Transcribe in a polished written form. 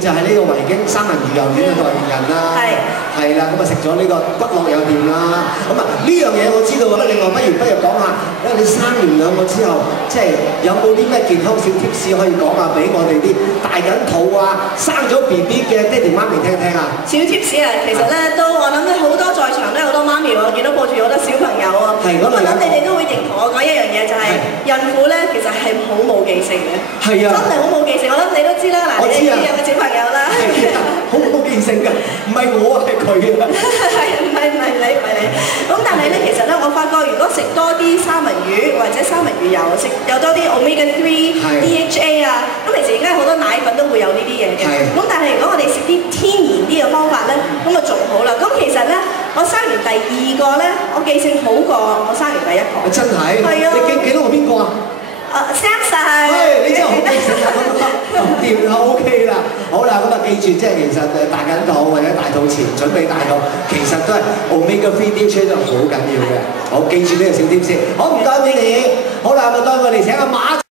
就係呢個維京三文魚油丸嘅代言人啦。係啦，咁啊食咗呢個骨樂又掂啦。咁啊呢樣嘢我知道啦。另外不如講下，因為你生完兩個之後，即係有冇啲咩健康小貼士可以講下俾我哋啲大緊肚啊、生咗 BB 嘅爹哋媽咪聽聽啊？小貼士啊，其實咧都我諗咧好多在場都有好多媽咪喎，見到抱住好多小朋友喎。咁我諗你哋都會認同我講一樣嘢，就係孕婦咧其實係好冇記性嘅。係啊，真係好冇記性。我諗你都知啦，嗱，你有個小朋友啦。好冇記性㗎，唔係我啊，係佢啊。唔係你。咁但係咧，其實咧，我發覺如果食多啲三文魚或者三文魚油，食有多啲 omega 3、DHA 啊，咁其實而家好多奶粉都會有呢啲嘢嘅。咁但係如果我哋食啲天然啲嘅方法咧，咁啊仲好啦。咁其實咧，我生完第二個咧，我記性好過我生完第一個。真係？係啊。你記到我邊個啊？Samson。你真係好記性啊！掂啦 ，OK 啦。好啦，咁啊記住，即係其實大緊肚或者大肚前準備大肚，其實都係 omega 3 DHA 都好緊要嘅。好，記住呢個小貼士。好，唔該你哋。好啦，咁啊，當我哋請阿馬。